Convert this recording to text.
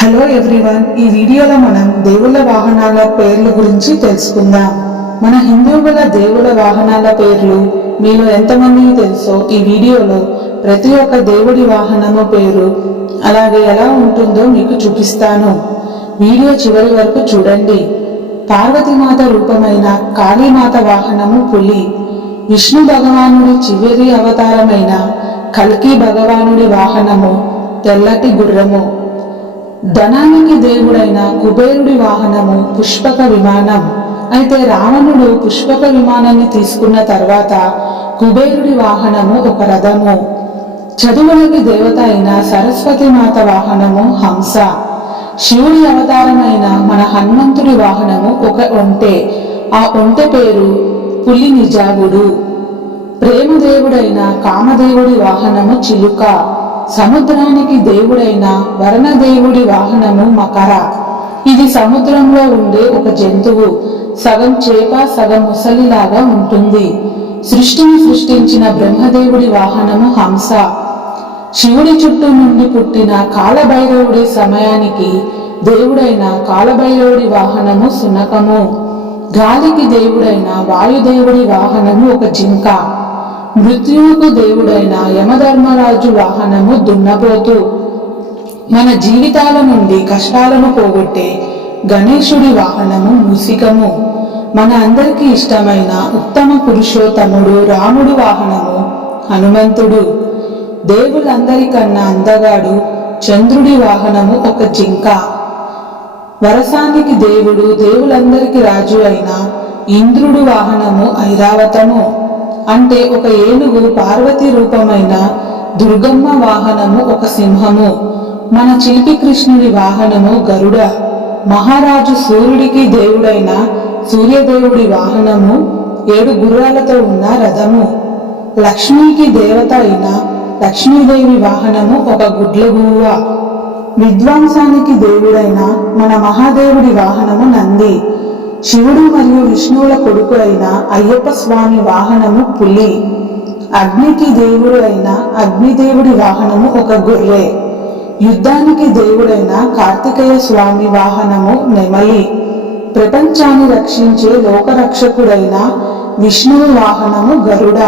Hello everyone, ఈ వీడియోలో మనం దేవుళ్ళ వాహనాల పేర్ల గురించి తెలుసుకుందాం. మన హిందువుల దేవుళ్ళ వాహనాల పేర్లు మీలో ఎంతమందికి తెలుసో ఈ వీడియోలో ప్రతి ఒక్క దేవుడి వాహనము పేరు అలాగే ఎలా ఉంటుందో మీకు చూపిస్తాను. వీడియో చివరి వరకు చూడండి. పార్వతీమాత రూపమైన కాళీమాత వాహనము పులి. విష్ణు భగవానుడి చివరి అవతారమైన కల్కి భగవానుడి వాహనము తెల్లటి గుర్రము. ధనానికి దేవుడైన కుబేరుడి వాహనము పుష్పక విమానం. అయితే రావణుడు పుష్పక విమానాన్ని తీసుకున్న తర్వాత కుబేరుడి వాహనము ఒక రథము. చదువులకి దేవత అయిన సరస్వతి మాత వాహనము హంస. శివుడి అవతారమైన మన హనుమంతుడి వాహనము ఒక ఒంటె. ఆ ఒంటె పేరు పులి నిజాగుడు. ప్రేమదేవుడైన కామదేవుడి వాహనము చిలుక. సముద్రానికి దేవుడైన వరుణదేవుడి వాహనము మకర. ఇది సముద్రంలో ఉండే ఒక జంతువు. సగం చేప సగం ముసలిలాగా ఉంటుంది. సృష్టిని సృష్టించిన బ్రహ్మదేవుడి వాహనము హంస. శివుడి చుట్టూ నుండి పుట్టిన కాలభైరవుడి సమయానికి దేవుడైన కాలభైరవుడి వాహనము సునకము. గాలికి దేవుడైన వాయుదేవుడి వాహనము ఒక జింక. మృత్యువుకు దేవుడైన యమధర్మరాజు వాహనము దున్నపోతు. మన జీవితాల నుండి కష్టాలను పోగొట్టే గణేశుడి వాహనము మూసికము. మన అందరికీ ఇష్టమైన ఉత్తమ పురుషోత్తముడు రాముడు వాహనము హనుమంతుడు. దేవులందరికన్నా అందగాడు చంద్రుడి వాహనము ఒక జింక. వరసానికి దేవుడు దేవులందరికీ రాజు అయిన ఇంద్రుడు వాహనము ఐరావతము. అంటే ఒక ఏనుగు. పార్వతి రూపమైన దుర్గమ్మ వాహనము ఒక సింహము. మన చిలిపి కృష్ణుడి వాహనము గరుడ. మహారాజు సూర్యుడికి దేవుడైన సూర్యదేవుడి వాహనము 7 గుర్రాలతో ఉన్న రథము. లక్ష్మీకి దేవత అయిన లక్ష్మీదేవి వాహనము ఒక గుడ్లగూవ. విద్వాంసానికి దేవుడైన మన మహాదేవుడి వాహనము నంది. శివుడు మరియు విష్ణువుల కొడుకు అయిన అయ్యప్ప స్వామి వాహనము పులి. అగ్నికి దేవుడు అయిన అగ్నిదేవుడి వాహనము ఒక గొర్రె. యుద్ధానికి దేవుడైన కార్తికేయ స్వామి వాహనము నెమలి. ప్రపంచాన్ని రక్షించే లోకరక్షకుడైన విష్ణువు వాహనము గరుడ.